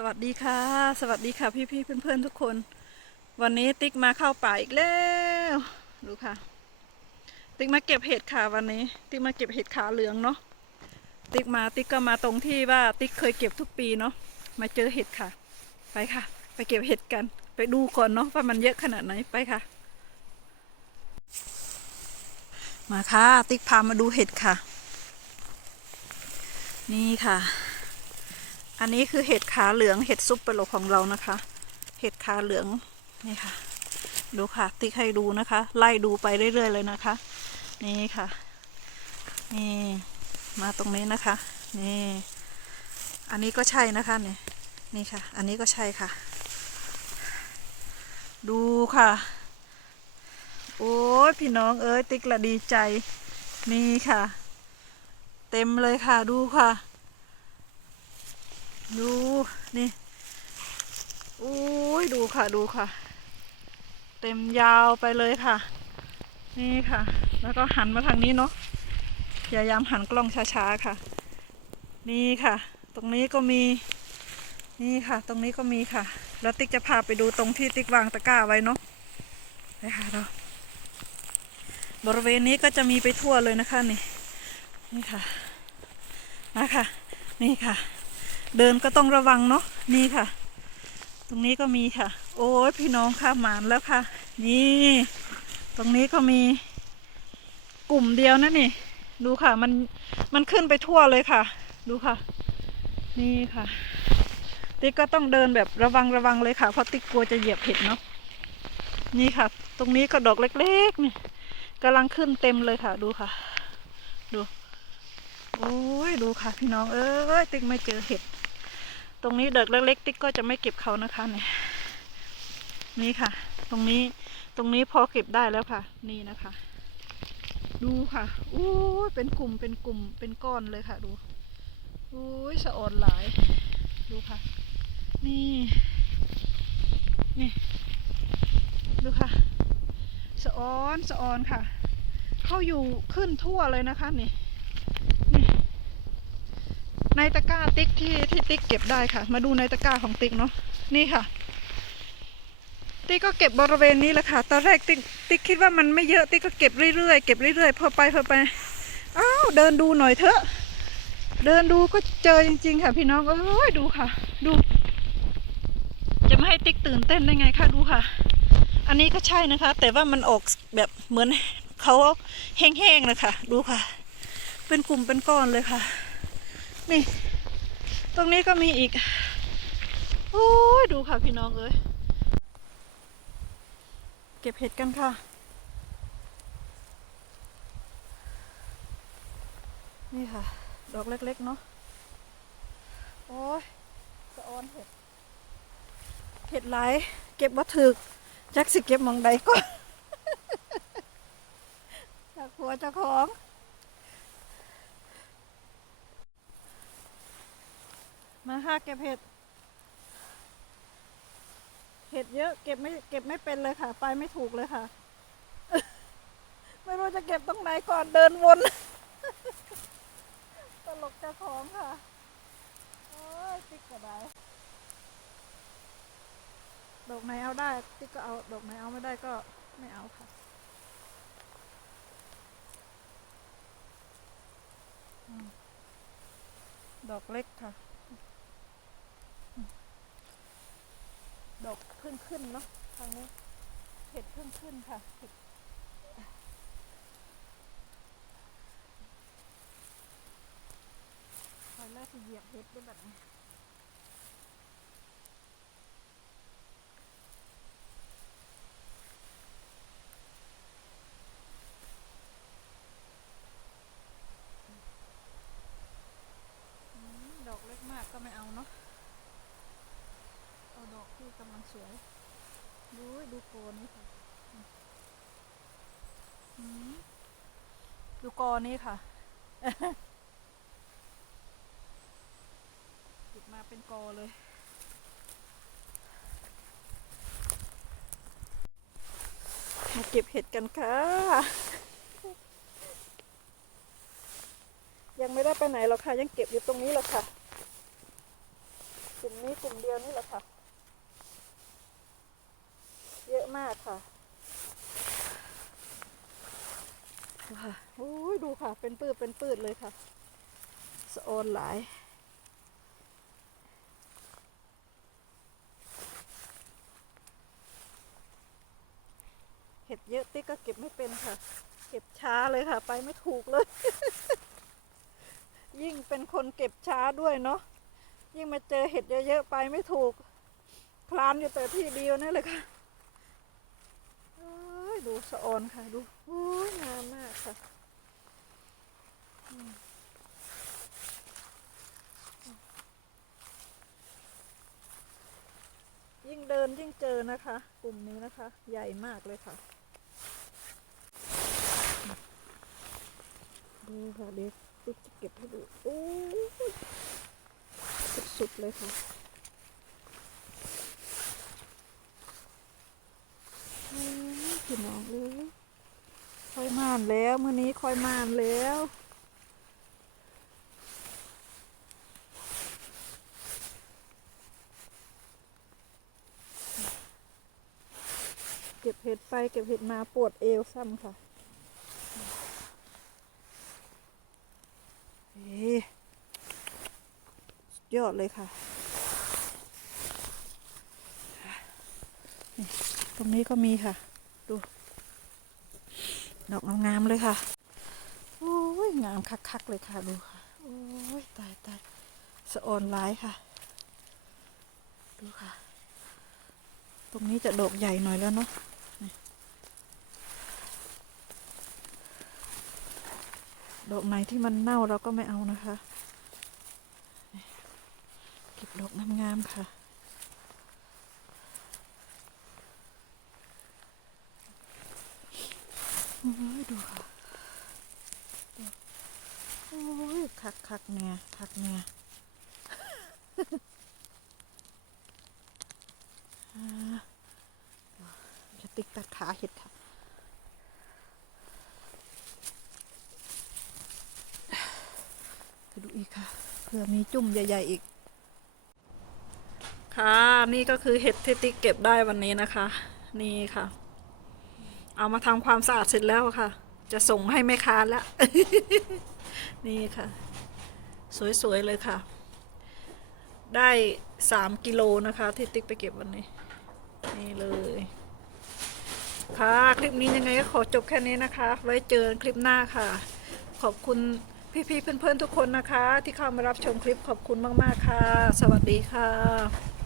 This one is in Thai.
สวัสดีค่ะ สวัสดีค่ะพี่พี่ๆเพื่อนๆทุกคน วันนี้ติ๊กมาเข้าป่าอีกแล้วดูค่ะ ติ๊กมาเก็บเห็ดค่ะวันนี้ ติ๊กมาเก็บเห็ดขาเหลืองเนาะติ๊กมาติ๊กก็มาตรงที่ว่าติ๊กเคยเก็บทุกปีเนาะมาเจอเห็ดค่ะ ไปค่ะ ไปเก็บเห็ดกัน ไปดูก่อนเนาะว่ามันเยอะขนาดไหนไปค่ะ มาค่ะ ติ๊กพามาดูเห็ดค่ะ นี่ค่ะ อันนี้คือเห็ดขาเหลืองเห็ดซุปเปอร์โลของเรานะคะ เห็ดขาเหลืองนี่ค่ะ ดูค่ะติ๊กให้ดูนะคะ ไล่ดูไปเรื่อยๆเลยนะคะ นี่ค่ะ นี่มาตรงนี้นะคะ นี่ อันนี้ก็ใช่นะคะนี่นี่ค่ะ อันนี้ก็ใช่ค่ะ ดูค่ะ โอ้ยพี่น้องเอ้ยติ๊กละดีใจ นี่ค่ะ เต็มเลยค่ะดูค่ะ ดูนี่อุ้ยดูค่ะดูค่ะ เต็มยาวไปเลยค่ะ นี่ค่ะ แล้วก็หันมาทางนี้เนาะพยายามหันกล้องช้าๆค่ะ นี่ค่ะ ตรงนี้ก็มี นี่ค่ะ ตรงนี้ก็มีค่ะ แล้วติ๊กจะพาไปดูตรงที่ติ๊กวางตะกร้าไว้เนาะไปค่ะเราบริเวณนี้ก็จะมีไปทั่วเลยนะคะนี่ นี่ค่ะมาค่ะ นี่ค่ะ เดินก็ต้องระวังเนาะนี่ค่ะ ตรงนี้ก็มีค่ะ โอ้ยพี่น้องค่ะหมานแล้วค่ะ นี่ ตรงนี้ก็มี กลุ่มเดียวนะนี่ ดูค่ะ มันมันขึ้นไปทั่วเลยค่ะ ดูค่ะ นี่ค่ะ ติ๊กก็ต้องเดินแบบระวังระวังเลยค่ะ เพราะติ๊กกลัวจะเหยียบเห็ดเนาะนี่ค่ะ ตรงนี้ก็ดอกเล็กๆนี่กำลังขึ้นเต็มเลยค่ะ ดูค่ะ ดู โอ้ยดูค่ะ พี่น้องเอ้ยติ๊กไม่เจอเห็ด ตรงนี้เด็กเล็กๆติ๊กก็จะไม่เก็บเขานะคะเนี่ยนี่ค่ะ ตรงนี้ตรงนี้พอเก็บได้แล้วค่ะ นี่นะคะ ดูค่ะอู้เป็นกลุ่มเป็นกลุ่มเป็นก้อนเลยค่ะ ดูอู้ยสะออนหลาย ดูค่ะ นี่นี่ดูค่ะ สะออนสะออนค่ะ เข้าอยู่ขึ้นทั่วเลยนะคะนี่นี่ ในตะกร้าติ๊กที่ที่ติ๊กเก็บได้ค่ะ มาดูในตะกร้าของติ๊กเนาะนี่ค่ะ ติ๊กก็เก็บบริเวณนี้แหละค่ะตอนแรกติ๊กติ๊กคิดว่ามันไม่เยอะติ๊กก็เก็บเรื่อยๆเก็บเรื่อยๆพอไปพอไปอ้าวเดินดูหน่อยเถอะ เดินดูก็เจอจริง ๆ ค่ะ พี่น้องเอ้ยดูค่ะ ดู จะไม่ให้ติ๊กตื่นเต้นได้ไงคะดูค่ะ อันนี้ก็ใช่นะคะ แต่ว่ามันออกแบบเหมือนเขาแห้งๆนะคะดูค่ะ เป็นกลุ่มเป็นก้อนเลยค่ะ นี่ ตรงนี้ก็มีอีก โอ้ยดูค่ะพี่น้องเอ้ย เก็บเห็ดกันค่ะ นี่ค่ะ ดอกเล็กๆเนาะ โอ้ยสะออนเห็ด เห็ดไหลเก็บวัตถึกจักสิเก็บมองใดก่อนจากหัวจ้าของ มาค่ะเก็บเห็ด เห็ดเยอะ เก็บไม่เก็บไม่เป็นเลยค่ะ ไปไม่ถูกเลยค่ะ ไม่รู้จะเก็บตรงไหนก่อนเดินวน ตลกจ้าของค่ะโอ้ยติ๊กก็ได้ดอกไหนเอาได้ ติ๊กก็เอาดอกไหนเอาไม่ได้ก็ไม่เอาค่ะดอกเล็กค่ะ ดอกเพิ่งขึ้นเนาะทางนี้เห็ดเพิ่งขึ้นค่ะเห็ดตอนแรกที่เหยียบเห็ดได้แบบนี้อืมดอกเล็กมากก็ไม่เอาเนาะ เอาดอกที่กำลัง สวยดูดูโกนนี่ค่ะดูกอนี้ค่ะหยิบมาเป็นกอเลย มาเก็บเห็ดกันค่ะ ยังไม่ได้ไปไหนหรอกค่ะ ยังเก็บอยู่ตรงนี้แหละค่ะ กลุ่มนี้กลุ่มเดียวนี่แหละค่ะ เยอะ มากค่ะดูค่ะโอ้ยดูค่ะ เป็นปืดเป็นปืดเลยค่ะสะออนหลายเห็ดเยอะติ๊กก็เก็บไม่เป็นค่ะ เก็บช้าเลยค่ะ ไปไม่ถูกเลย ยิ่งเป็นคนเก็บช้าด้วยเนาะยิ่งมาเจอเห็ดเยอะๆไปไม่ถูก พลานอยู่แต่ที่เดียวนั่นเลยค่ะเอ้ย ดูสะออนค่ะ ดูโอ้ยงามมากค่ะยิ่งเดินยิ่งเจอนะคะ กลุ่มนี้นะคะ ใหญ่มากเลยค่ะ ดูค่ะเดี๋ยวติ๊กจะเก็บให้ดูโอ้ยสุดๆเลยค่ะอืมพี่น้องเลยค่อยม่านแล้วมื้อนี้ค่อยมานแล้วเก็บเห็ดไปเก็บเห็ดมาปวดเอวซ้ำค่ะเอ๊ะสุดยอดเลยค่ะ ตรงนี้ก็มีค่ะ ดู ดอกงามๆเลยค่ะ โอ้ยงามคักๆเลยค่ะดูค่ะ โอ้ยตายตายสะออนร้ายค่ะ ดูค่ะ ตรงนี้จะดอกใหญ่หน่อยแล้วเนาะดอกไหนที่มันเน่าเราก็ไม่เอานะคะ เก็บดอกงามๆค่ะ โอ้ย ดูค่ะโอ้ยคักคักเนี่ยคักเนี่ยจะติ๊กตัดขาเห็ดค่ะไปดูอีกค่ะเผื่อมีจุ่มใหญ่ ๆ อีก ค่ะ นี่ก็คือเห็ดที่ติ๊กเก็บได้วันนี้นะคะ นี่ค่ะ เอามาทำความสะอาดเสร็จแล้วค่ะ จะส่งให้แม่ค้าแล้วนี่ค่ะ สวย ๆ เลยค่ะ ได้สามกิโลนะคะ ที่ติ๊กไปเก็บวันนี้ นี่เลย ค่ะ คลิปนี้ยังไงก็ขอจบแค่นี้นะคะ ไว้เจอกันคลิปหน้าค่ะ ขอบคุณพี่ๆเพื่อนๆทุกคนนะคะ ที่เข้ามารับชมคลิปขอบคุณมาก ๆ ค่ะ สวัสดีค่ะ